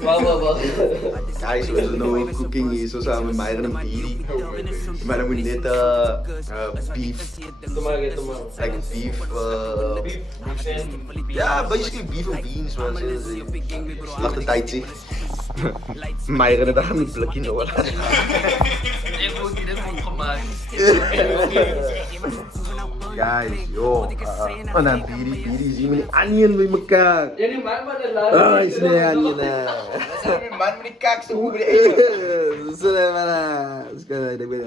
Wow. Guys, we zijn nu cooking hier zo samen met Myron en Bidi. Maar dan moet net beef. Like beef. Ja, basically beef and beans, man. Slag de tijd zie. Myron, daar gaan we niet plukje nou. Ik word niet even gemaakt. Guys, yo. Oh, nou, Bidi, zie me niet onion bij elkaar. Ja, die man maar de laatste. Oh, is niet onion, Man met die kak zo hoe de eten. Zo, man. Ik ben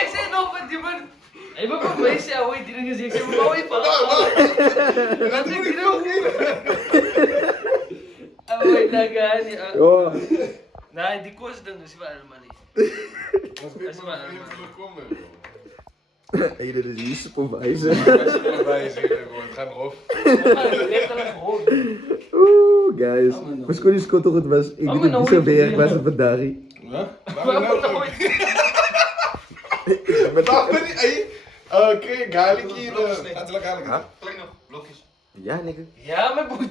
Ik zei nog met die man. Ik ben gewoon bezig, ja, hoe je die dingen zegt. Ik zeg, maar hoi, van. Wat zeg je nou? Oh, wait, dat gaat niet. Oh. Nee, die kost dan dus wel helemaal niet. Dat is maar een komen. Hey, dit is hier supervisor. Het gaat erop. Oeh, guys. Misschien is het toch het was. Ik weet niet zo weer, ik was het vandaag. Ja? Waarom nou? Wacht, ben je? Krijg je garlic hier? Gaat het garlic? Klein nog, blokjes. Ja, nigga. Ja, maar goed.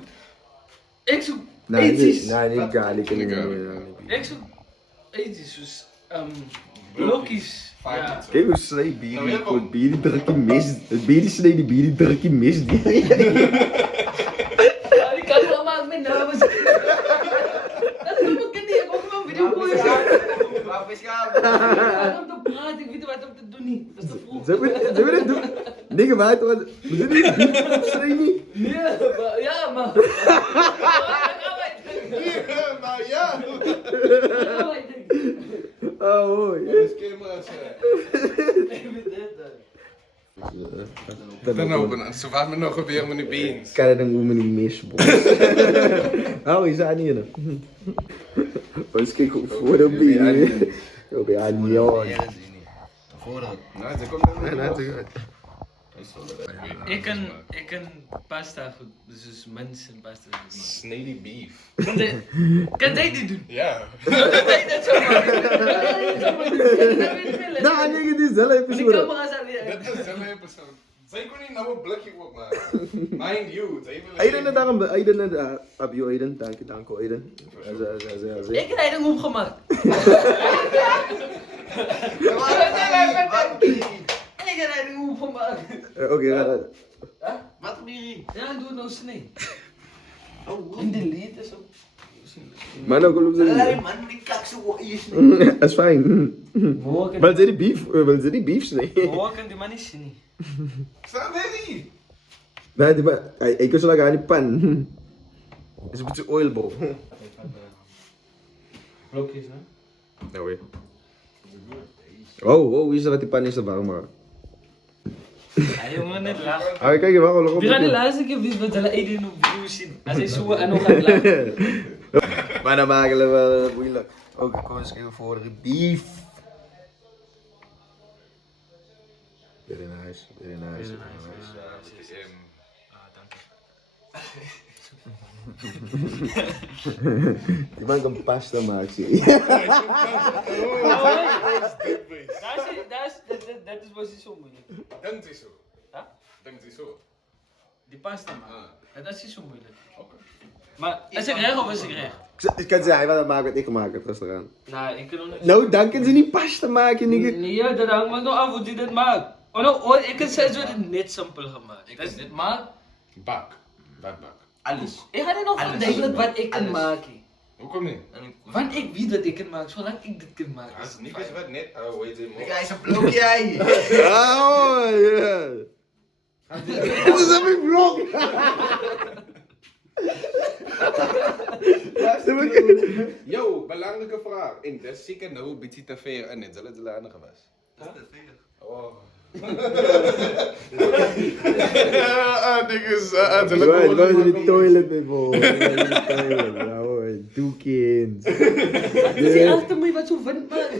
Ik zoek Nee, eetjes. nee, niet garlic. Ik zoek eetjes, dus blokjes. Ja. Kijk hoe snij Bidi goed. Bidi druk je mis. Bidi snij die Bidi druk je mis. Ja, die kan wel maken met namen. Dat is wel bekend, ik heb ook wel een video voor je. Waar is gaan? Om te praten, ik weet wat om te doen niet. Dat is te vroeg. Zullen we dit doen? Nigga, wacht, we doen niet beef opschrijven niet. Ja, maar. Maar ja! Oh, hoi. Dat is camera's. Dan open, zo vaak met nog gebeuren met die beans. Kan het dan hoe met die mis, bro. Oh, is dat niet in? Wat kijk hoe voor de Bidi. Oh, ja, niet hoor. Voordat. Nou, ze komt Nee, nog. nee, Ik kan pasta goed, dus mensen pasta goed maken. Snedy beef. Kan jij dit doen? Ja. Kan jij dat zo maken? Nou, nigga, dit is zelf Die episode. camera's zijn weer. Dat is een persoon. Zij kon niet nou een blikje opmaken. Mind you. Aiden, daarom, Aiden, Abio, Aiden, dank je, Aiden. Ik heb het opgemaakt. Ik heb het opgemaakt. Oké, Wat heb je? Ja, doe het nou snel. In de lied is ook. maar nou komt Man het. met die kak zo hoe je Dat is fijn. Wel zijn die beef snij. Hoe kan die man niet zien? Staat ready. Nee, die man, ik kan zo lang aan die pan. Het is een beetje oil, bro. Blokjes, hè? Nou weer. Oh, wie is er dat die pan is er warm, maar. Ja, jongen, net lachen. Ah, kijk, waarom? We gaan de laatste keer weten wat ze eten op video zien. Als hij zo en nog gaat lachen. Maar dan maken we wel moeilijk. Ook ik kom eens even voor de beef. Very nice, very nice. Die man kan pasta maken, zie je. Dat is wat ze zo moeilijk. Dank je zo. Huh? Dank je zo. Die pasta maken. Dat is zo moeilijk. Oké. Maar is ik recht of is ik recht? Ik kan zeggen, hij wil dat maken wat ik maak het restaurant. Nou, ik kan nog niet. Nou, dan kunnen ze niet pasta maken, nigga. Nee, dat hangt maar nog af hoe die dat maakt. Oh, nou, ik kan zeggen dat het niet simpel gemaakt. Dat is dit maar. Bak. Wat bak? Alles. Ik ga er nog vertellen wat ik kan maken. Hoe kom je? Want ik weet wat ik kan maken, zolang ik dit kan maken. Als het niet is wat net. Oh, weet je, Ik krijg zo'n blokje jij. Oh, ja. Hoe is dat mijn vlog? Yo, belangrijke vraag. In dat zieke nou een beetje te ver en dit zal het de laatste was. Dat is veel. Oh. Niggas, Het was in de toilet, mijn bro. Nou, doekins. Zie achter me wat zo wind maakt.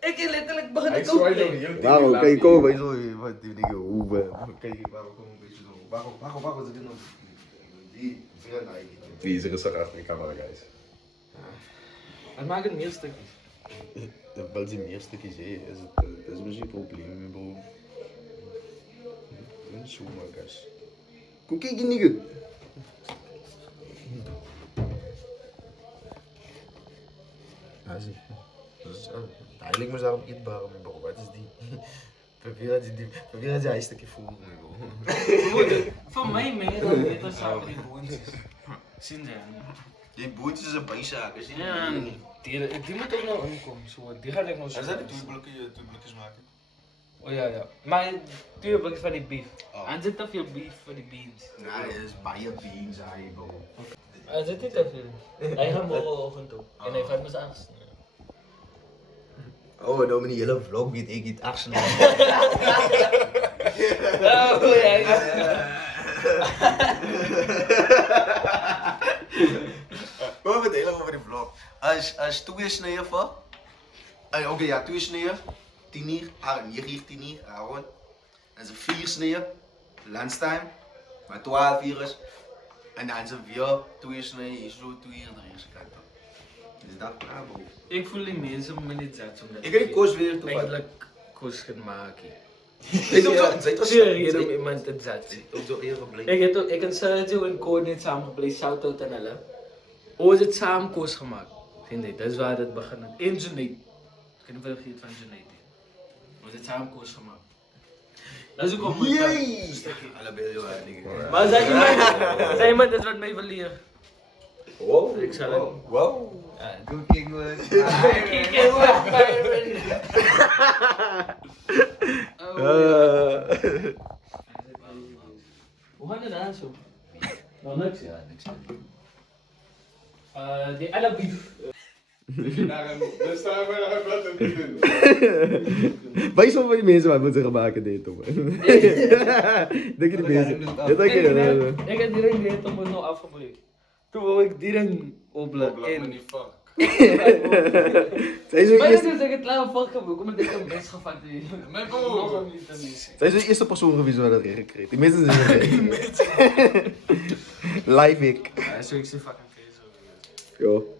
Ik heb letterlijk begonnen Ik te zwaai koken. nog heel Waarom? Kijk, kom bij zo. Wat die dingen hoeven. Kijk, waarom kom ik zo? Waarom zit er nog? Die veel naar je. Wie is er eens achter de camera, guys? Het maakt het meer stukjes. Wel zijn meer stukjes, hè. Dat is misschien een probleem, bro. Een zomakas. Cookie nigga. Assim. Eigenlijk moest daarom eetbaar mee, bro. Wat is die? Probeer dat hij stukje voelen, bro. Voor mij meer dan dit als zou die boontjes. Zien ze? Die boertjes is een bijzaak, is Ja, die moet ook nog inkomen. Zo, die ga ik nog zo. Er zijn die twee blokjes maken. Oh ja. Maar twee blokjes van die beef. Oh. Er zit te veel beef voor die beans. Nee, dat is bijen beans, hij, bro. Er zit niet te veel. Hij gaat morgenochtend toe. En hij gaat me angst. Oh, dan in die hele vlog weet ik het Arsenal. Oh ja. We verdelen over die vlog. Als 2 snijden van. Oké, ja, 2 snijden. 10 uur. 9 uur, 10 uur. Gewoon. En ze 4 snijden. Lunchtime. Maar 12 uur is. En dan ze weer 2 snijden. Is zo 2 uur de eerste kant op. Dus dat is bravo. Ik voel die mensen me niet zat. Ik ga die koos weer toe. Eigenlijk koos gaan maken. Zij toch Serieus om iemand te zetten. Ook door eerder bleek. Ik en Sergio en Koen niet samengebleven, shout-out aan hulle. Hoe is het samen koos gemaakt? Vind je, dat is waar het begint. En Junaid. Ik ken veel vergeten van Junaid. Hoe is het samen koos gemaakt? Dat is ook wel mooi. Allebei heel erg. Maar zijn iemand dat wat mij wil leren? Wow. Ik zal het. Wow. Cooking was... Hoe gaat het aan zo? Nog niks? Ja, niks. Die alle beef. Dan staan we naar een bed en bieden. Wij zijn van die mensen waar we moeten maken dit, hoor. Denk je die mensen? Dat denk je. Ik heb direct die het om nog afgebreid. Toen wou ik direct opleggen. Laat me niet fuck. Zij is Maar eerst- je zegt het laat fuck hebben, kom met dit een best gevat. Mijn broer. zij is de eerste persoon geweest waar dat erin kreeg. Die mensen zijn er. Live ik. Ja, zo ik zie fucking face. Jo.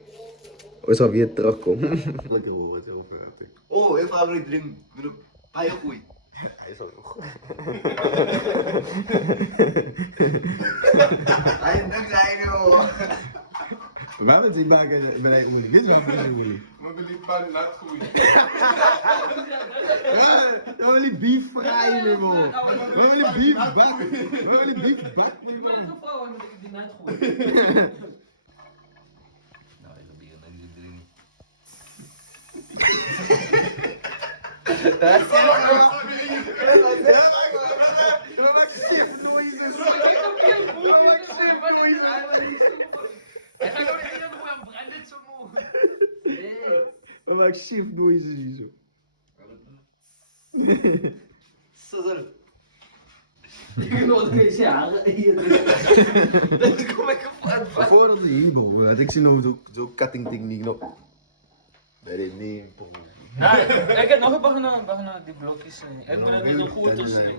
We zal weer terugkomen. Lekker horen, zo ver. Oh, ik vraag me niet drink. Met een bijengroei. Hij is ook nog. Hij is niks zijn, joh. Waar we het niet maken, ben ik moet dit wel doen. Maar ben die pan nat groeien. We willen die beef vrij, man. We willen die beef bakken. We willen die beef bakken. Ik ben het toch vrouw, want ik heb die net goed. Nou, ik heb hier niks te drinken. We maken shift noises hier zo. Ik wil deze jaren hier. Dat kom ik op. Voordat we hier bro, had ik zie nou zo'n cutting techniek nog. Bij dit niet, bro. Ja, ik heb nog een paar die blokjes. Ik moet het niet goed tussen.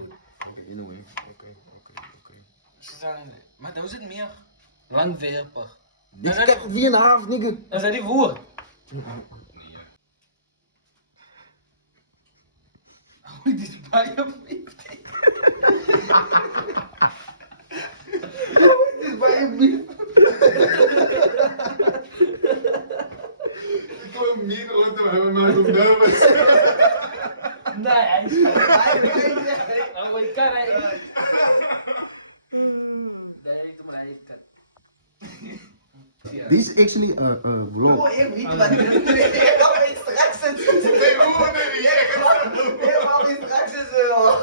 Maar dat is het meer. Langwerpig. Ik heb 4,5 nigga. Dat is die woord. Oh, die is bij op 50. Dit is bij je bief. Ik wil meer rondom hebben, maar ik ben nervous. Nee, hij is oh, maar je kan hij. Nee, doe maar hij kan. This is actually vlog. Oh, ik weet wat. Ik ga maar iets straks zetten. Nee, hoe nee, Ik ga iets straks zetten, joh.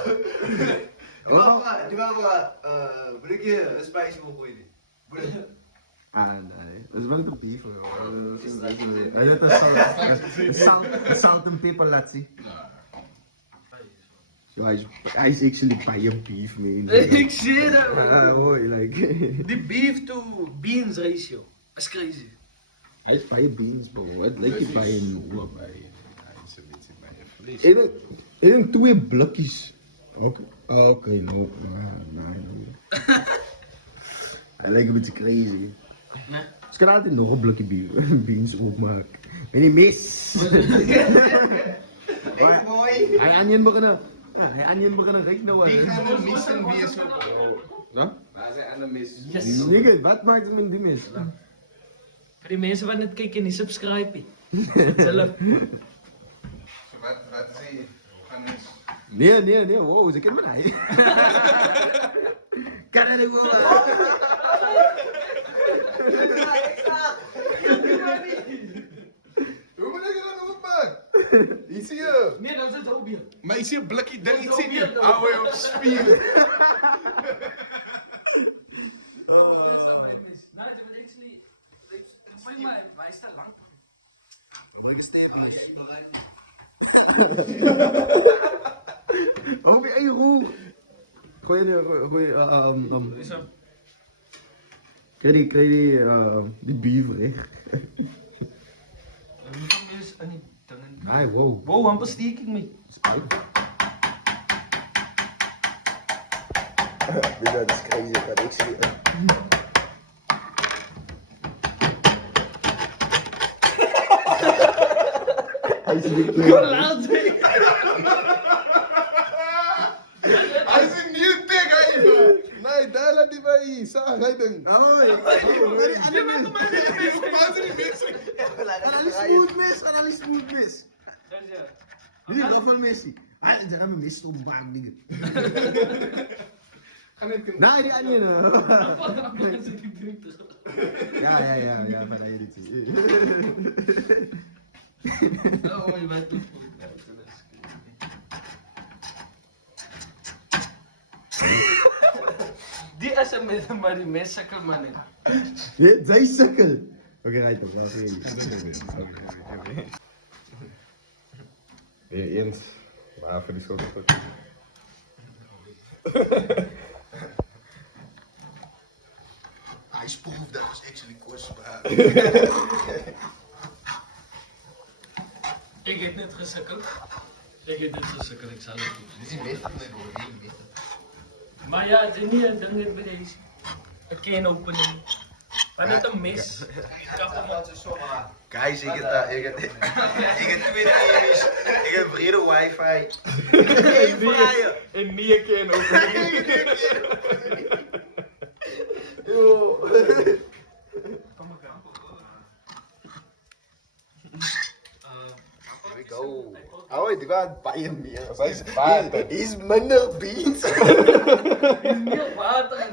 Die wou maar, blikje spicy voor gooien. Ah, nee. Dat is wel te beef, hoor. Hij zet een salt en peper laat zien. So hij is actually bij je beef, man. Ik zie dat. Ah, hoi, like. Die beef to beans ratio. Dat is crazy. Hij is bij je beans, bro. Het lijkt je bij een oor bij. Hij is een beetje bij je vlees. Er zijn 2 blokjes. Oké, no. Nee. Hij lijkt een beetje crazy. Nee. Dus ik kan altijd nog een blokje beans opmaken. En die mis. Hey boy. Hij onion beginnen. Hij onion beginnen recht nou. Die gaan er niet zijn wees. Ja? Maar Daar zijn andere mis. Yes. Nigga, wat maakt het met die mis? Voor die mensen wat net kijken, niet subscribe. Zelf. Wat zie je? We gaan eens. Nee, wow, ze kennen mij. Kan het ook wel. Hoe moet ik er dan op, man? Hier zie je. Nee, dat is het ook hier. Maar je ziet een blikje ding Dat is iets ook in je. weer Hou je op spieren. Oh, best wel mis. Nou, het is actually. Volgens mij, maar hij is te lang. Wat is dit? Op je eigen roer. Gooi Is hem? krijg die beef weg. Hoeveel mensen aan die dingen? Nee, wow. Wow, amper steek ik mee. Spijt. Dat is crazy, dat kan ik zien. Hij is niet Laat ik. Hij is een nieuw ding, even. Nee, daar laat die bij hier. Zag hij ding. Hoi. Je maakt hem maar niet. Waar zijn die mensen? Ga dan smooth mis. Niet dat van Messi. Ah, dat hebben we Messi op de baan dingen. Ga niet kunnen. Nee, die andere. Ja, van hij niet. Oh, je bent goed. Die SMS, maar die mensen kan man niet. Zij sukkel. Oké, rijdt op. Laat Eens. Maar voor die schoot is Hij spoeft, dat was actually kostbaar. Ik heb net gesukkeld. Ik zal het doen. Dit is een beetje hoor, niet meer. Maar ja, het is niet een ding net bij deze. Een can opening. Maar net een mis. Kap hem op. Guys, ik heb weer eens. Ik heb brede wifi. Geen vrije. En meer keer ook. Here we go. Oh, die waren bijna meer. Hij is water. Is minder beans. Meer water.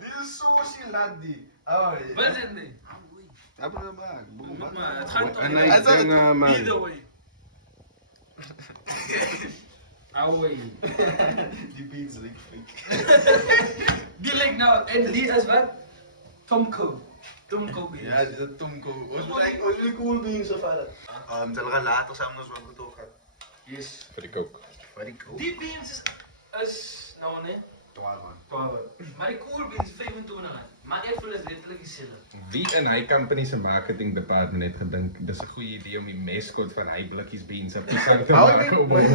Dit is sushi laddi. Oh, Wat is het niet? Heb je hem gemaakt? Maar het gaat toch En niet. hij denkt, man. Either way. Away. Die beans lijkt fake. Die lijkt nou, en die is wat? Tomko. Tomko beans. Ja, dit is Tomko. Was die cool beans of wat? We gaan later samen als we het toch gaan. Yes. Vind ik ook. Wat die cool? Die beans is nou nee, 12. Maar die cool beans is 25. Maar Apple is letterlijk hetzelfde. Wie in hy company se marketing department het gedink dis 'n goeie idee om die mascot van hy blikkies beans op die sang te Hou maak?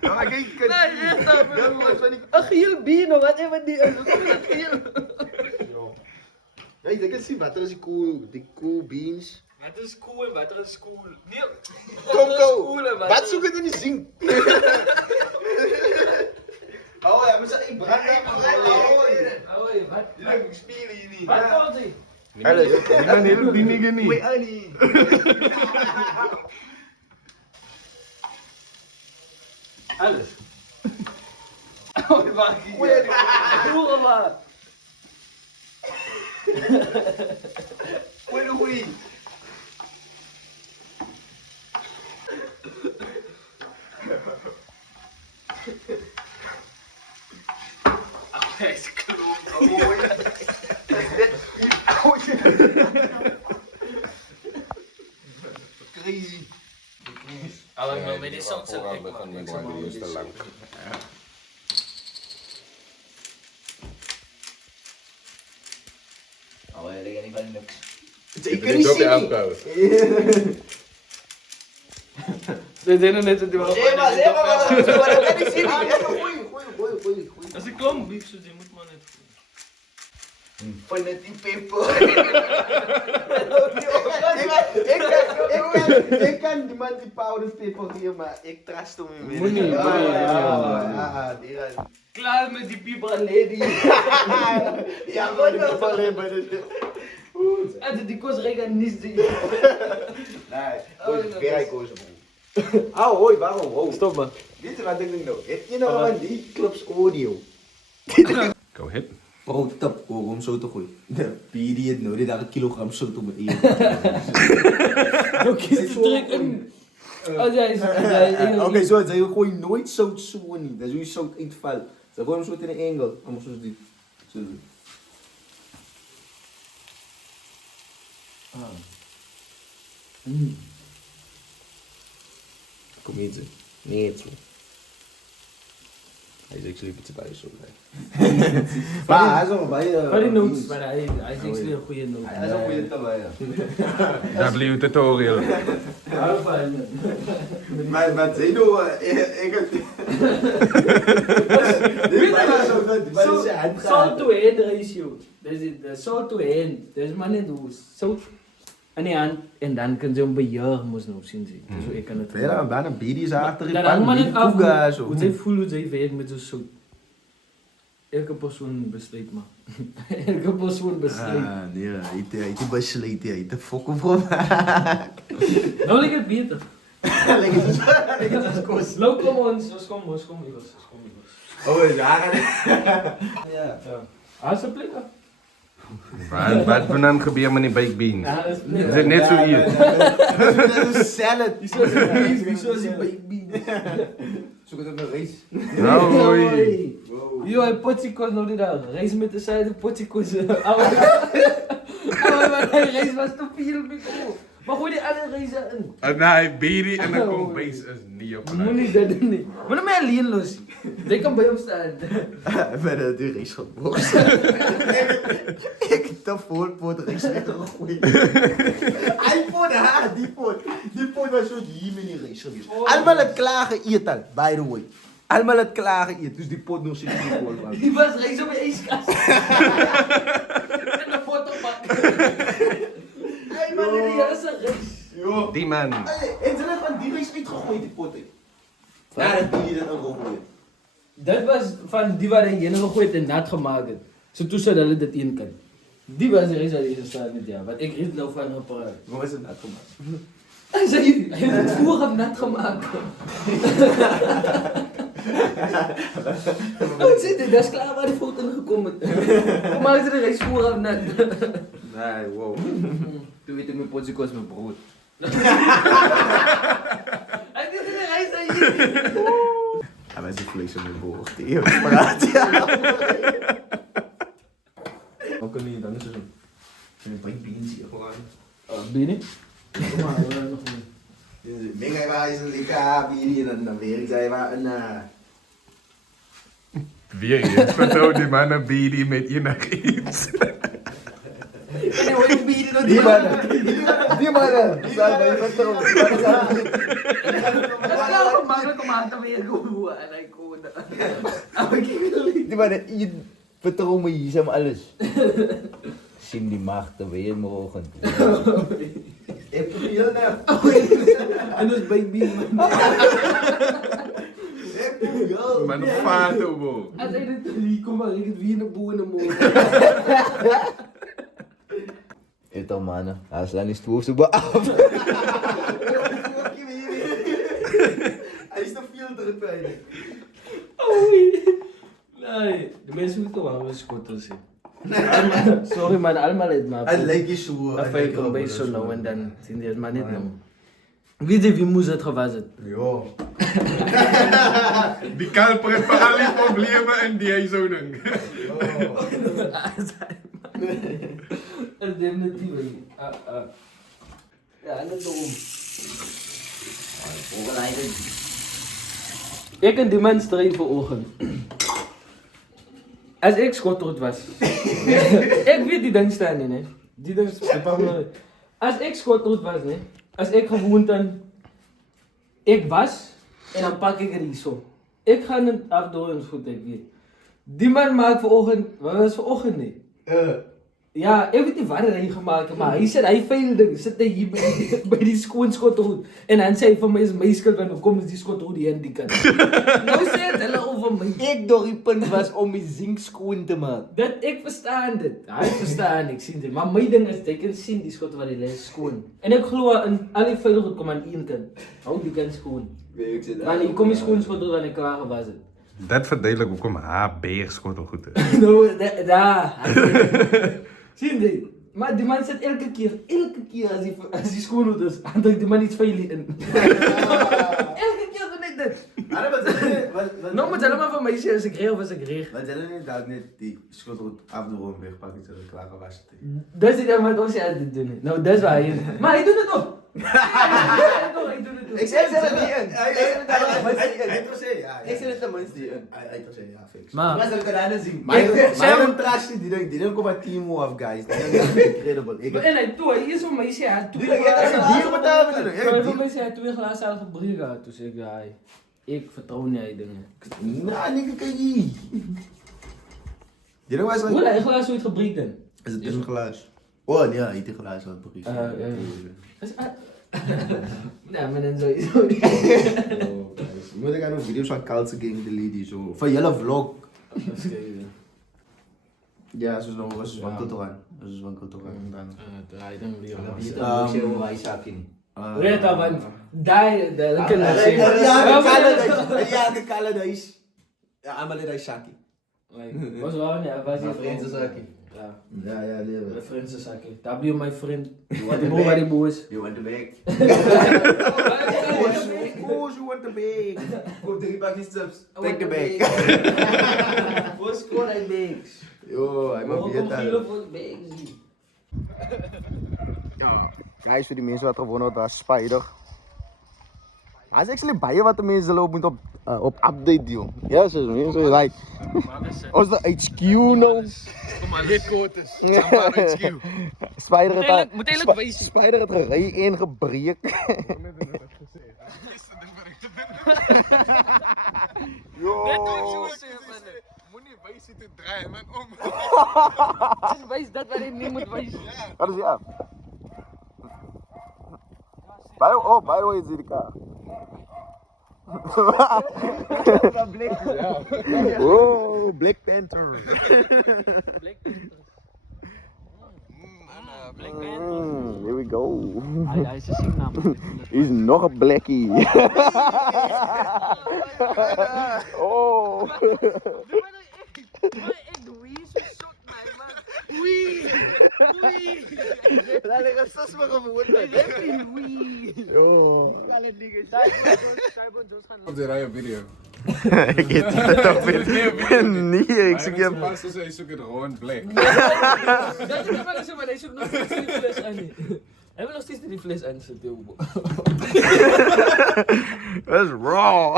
Ja, maar kijk, Nee, echt nou, dat was van die... een geel bean of whatever die is. Wat is dat geel? Ja, ik denk het wat is die cool beans. Wat is cool en wat is cool? Nee, Tomko, cool en wat zoek je in die zin? Oh ja, we zijn in brand. Hoi, wat? Ik speel hier niet. Wat komt ie? Niemand heeft die nigger Wait, niet. Annie. Alles. Oh, wacht hier. Voeren maar. Goeie. Hij is klopt. Crazy. Maar ik ben niet zo te lang. Oh, ja, dat kan niet van niks. Ik kan niet zien. Dit is net het wel. Zeg maar, dat kan niet zien. Goeie. Dat is een klomp beef, dus je moet maar net gooien. Van net die peper. Ik kan die man die powder peper hier, maar ik trust hem in. Moet niet, Ja, die gaan. Klaar met die pieper lady. Ja, wat nou? Alleen bij de... En die kost reken niet zien. Nee, Oh, weer hij kozen, bro. Oh, hoi, waarom? Oh. Stop man. Weet je wat ik nog? Heb je nog aan die clubs audio? Go ahead. Bro, tap, om zo te gooien. Wie die het nou, dit daar een kilogram zout op het eten. Oké, ze trekken. Als jij Oké, zo, ze gooien nooit zout zo niet. Dat is hoe je zout uitvalt. Ze gooien hem zo in een engel. Kom zoals dit. Zo doen. Kom hier, nee, zo. Hij is actually een beetje bij zo. Maar hij is al bij je. Van die notes, maar hij is actually een goede note. Hij is al goede erbij, ja. W tutorial. Hou van. Maar Zeno, ik heb... Salt to hand ratio. Dus de salt to hand. Dus maar net hoe zout aan die hand en dan kan je hem beheer moest nou zien zien. Dus ik kan het. Ja, maar bijna baby is achter Dan hangt maar net af zo. hoe zij voelt, hoe zij werkt met zo'n zout. Elke persoon besluit maar. Elke persoon besluit. Ah, nee, hij is besluit, hij is de fokken voor mij. Nou ligt het beter. Lekker is kost. Nou kom ons, kom Iwas. Oh, ja. Ja. Alsjeblieft. Wat ben dan gebeur met die baked beans? Ja, dat is Is het net zo hier? Dat is salad. Zoals die baby. Zoek het op een race. Nou, hoi. Yo, hij potjekos nog niet aan. Race met de zijde potjekos. Maar hij race was te veel, Mico. Maar gooi die andere race in. Nee, baby en dan komt base is niet op. Moet niet dat doen niet. Maar dan ben je alleen los. Jij kan bij hem staan. Met de race geboxt. Ik heb de voorpoot race weggegooid. Hij poot, die poot was zo die met die race geweest. Allemaal het klagen eet al, by the way. Allemaal het klagen eet, dus die pot nog zit in de kool. Die was race op je ijskast. En een foto pakken. Hé man, die is een race. Die man. En ze hebben van die race uitgegooid, die pot. Ja, dat die dat ook gegooid. Dat was van die waar hij gegooid en nat gemaakt. Zo toen ze dat het in kan. Die was de race waar hij gestaan met ja. Want ik riep nou van een paar. Wat was het nat gemaakt? Hij zei, hij heeft het vroeger nat gemaakt. Oh, zit er, dat is klaar waar de foto in gekomen is. Hoe maakte de race vroeger nat? Nee, wow. Toen weet ik mijn potje kost mijn brood. Hij zit in de race aan je. Ja, maar ze vlees op mijn boog. Die heeft praat, ja. Hoe kan je dan zo? Een beetje beans hier gewoon. Binnen? Kom maar, we nog een. Ming waar is een lekker bier en dan weer ik zei waar een. Weer eens. Vertrouw die man een baby met je nog iets. En dan hoor je bieden nog Die mannen! Die mannen! Die zijn bij vertrouwen. Dat is wel gemakkelijk om aan te weer komen. En hij komt. Die mannen, je vertrouw me, je zijn alles. Sim die macht er weer morgen. Ik heb heel nep. En dat is baby. Maar een foto, bro. Als hij dit niet komt, maar ik het wie in de boer in de moord. Itu mana? Aslan is toe so af. Hij is te veel druk bij je. Nee, de mensen moeten wel eens goed te zien. Sorry man, allemaal het maar. Het lijkt je zo. Even een beetje zo nou en dan zien die het maar niet nou. Wie weet wie moest het geweest? Ja. Die kalperen voor al die problemen en die hij zo doen. Dat definitief niet. Ja, net daarom. Ik en die man strijden voor ogen. Als ik schoterd was. Ik weet die ding staan niet, hè. Die ding staan. Als ik schoterd was, hè. Als ik gewoon dan. Ik was. En dan pak ik er iets zo. Ik ga het afdoen goed, ik weet. Die man maakt voor ogen. Wat was voor ogen niet? Ja, ek weet nie wat hy gemaak het, maar hy sê hy vuil ding, sit hy hier by die skoonskottelgoed. En dan sê hy vir my is my skuld want hoekom is die skottelgoed hier aan die kant? Nou sê het hulle over my. Ek dog die punt was om die zink skoon te maak. Dit ek verstaan dit. Hy verstaan ek sien dit. Maar my ding is jy kan sien die skottel wat hy lê skoon. En ek glo in al die vuil goed kom aan een kant. Hou die kant skoon. Weet ek sê dat. Maar hier kom die skoonskottel wanneer ek klaar was het. Dat verduidelik hoekom HB skottelgoed is. Nou, daar. Sien jy? Maar die man sit elke keer as die skoonhoed is, dan druk die man iets vuil in. Elke keer doen ek dit. Nou moet hulle maar vir my sê as ek reg of as ek reg. Want hulle nie dat net die skottelgoed af de room wegpak en hulle klaar gewas het. Dis die ding wat ons altyd doen. Nou dis waar hy is. Maar hy doen dit ook. Hy doen dit ook. Ek sê dit nie in. Hy het gesê ja. Ek sê dit ten minste in. Hy het gesê ja, fix. Maar- Maar hulle kan dan sien. Ek- My own trash die ding kom 'n team of guys. Dit is incredible. En hy toe, hy is vir my sê hy het Die ek as 'n dier met hom doen. Hy vir my sê hy het 2 glase al gebreek gehad. Toe sê ek ja, ek vertrou nie hy dinge. Nou, nee, kyk hier. Die ding was Hoe hy glas ooit gebreek dan? is dit in glas? Oh nee, hy het die glas wat begin. Ja, maar dan zo. Moet ek nou video's van Kalse Gang delete so vir julle vlog. Ja, soos nou was winkel toe gaan. Soos winkel toe gaan dan. Draai dan weer. Weet Weet want daai dan kan Ja, sê. die Kalendhuis. Ja, almal het hy sakkie. Was waar nie, was My vriend se sakkie. Ja, Ja, nee. my vriend se sakkie. W my vriend. Wat die boer wat die boer is. You want to bake? Koos, you want to bake? Kom 3 bakkies chips. Take the bake. Wat skoon hy bakes? Yo, hy mag weet Hoe al. veel bakes? Guys, vir die mense wat gewonder het, was Spider. Daar's actually baie wat die mense hulle op moet op update doen. Ja, soos mense like ons die HQ nou. Kom aan. Headquarters. Samba HQ. Spider het al- Moet eintlik wys. Spider het gery en gebreek. Moenie wys dit draai man om. Wys dat wat hy nie moet wys. Wat is ja? By the way, is die kar. Oh, Black Panther. Here we go. Hy is 'n signaam. Is nog een blackie. Oh. Ek doe hier so shot my man. Wee. Daar lig 'n sus maar gewoon. Wee. Oh. Cyber Jones gaan Op die ry video. Ek het dit op nee, ek sê Hy pas so hy soek dit rond black. Dat is wel so maar hy soek nog steeds die fles aan nie. Hy wil nog steeds die fles aan sit jou. That's raw.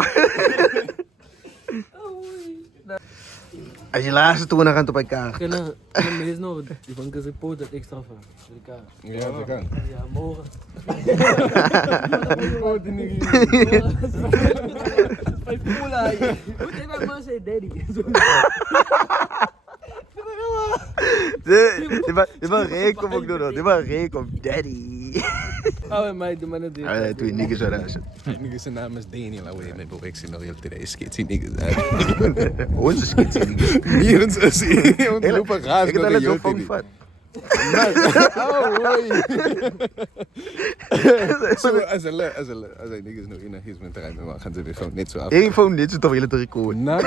As jy laatste toe gaan op my kar. Kan mens nou die van kes report dat extra van. Ja, dat kan. Ja, môre. Oh, die nigga. By pula. Moet jy maar maar sê daddy. Die maar rekom ook doen. Die maar rekom daddy. Oh my, die man het. Ja, twee niggas wat daar sit. Nigga se naam is Daniel. Ou my boek ek sien nog heel tyd sketchy niggas. Ons is skits niggas. Mierens is hy. Ons loop gas Ek het hulle dop vat. So as hy niggas nou in 'n huis met ry, maar gaan sy weer phone net so af. Ek phone net so toch hele te record. Nee,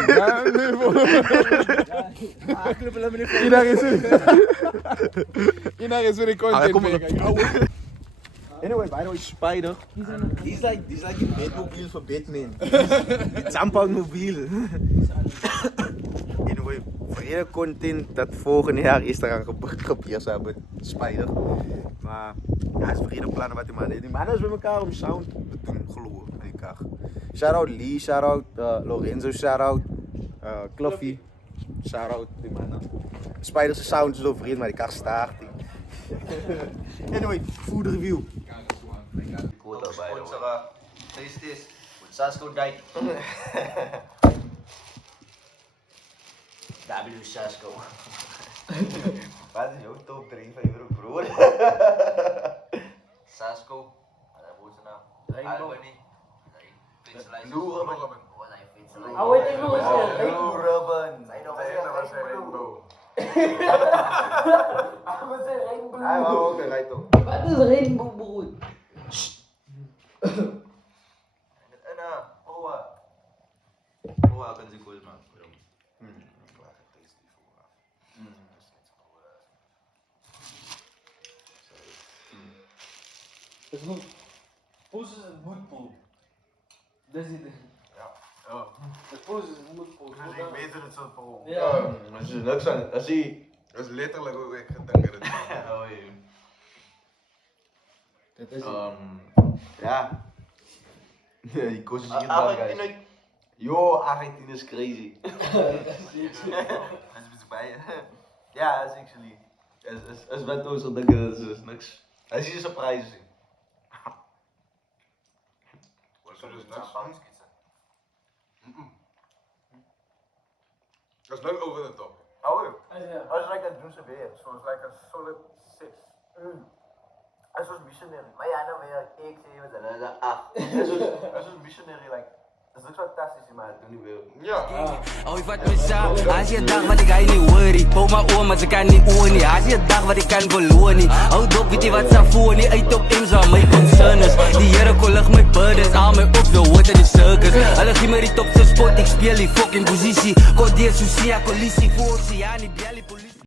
voor. Ina is weer content kom op. maker. Anyway, by the way, Spider. He's like the Batmobile for Batman. Die Zampaumobiel. Anyway, voor hele content dat volgende jaar is er aan geprobeerd zijn met Spider. Maar ja, het is vergeten plannen wat die man heeft. Die man is bij elkaar om sound te doen, geloof ik. Shout-out Lee, shout-out Lorenzo, shout-out Cluffy. Shout-out die man. Spider's sound is overheen, maar die kar staat. Anyway, food review. Sponsor, taste this with Sasko Diet. W Sasko. Wat is jouw top 3 favorite broer? Sasko. Wat is zijn naam? Rainbow. Albany. Fitzelijst. Blue Ribbon. Wat is hij Fitzelijst? Ah, wait, ik wil eens zeggen. Blue Ribbon. Zijn nog was Rainbow. Wat is rainbow? Hij wou ook een rijtop. Wat is rainbow, broer? En Oa. Oa kan zich goed maken. Dat is goed. Poes is het moedpoel. Dat is het. Ja. Het poes is het moedpoel. beter het soort pro. Ja. Als je niks aan, als je... Dat is letterlijk hoe ik gedenk dat het is. Oh jee. Dat is het. Ja. Nee, die kost is hier wel, guys. Yo, Argentinië is crazy. Dat is bij je. Ja, dat is actually. Als wij toch zo denken, dat is niks. Hij ziet zijn prijzen zien. Was er dus niks? Dat is nog over de top. Oh, Ja. I was like a juice beer, so it's like a solid 6. That was missionary. Maar ja, dan weer ik 7 en dan 8. That was missionary, like. Dat is ook fantastisch, maar dat doe niet veel. Ja. Oh, ik vat me saam. Als je een dag wat ik ga niet worry. Bouw maar om, maar ze kan niet oornie. Als je een dag wat ik kan verloren niet. Houd op, weet je wat ze voor niet. Uit op Inza, mijn concern is. Die heren kollig mijn burdens. Al mijn op, wil hoort in die circus. Alle giet me niet op zijn spot, ik speel die fucking positie. Kort die sushi, politie, voor, zie ja, niet belly, politie.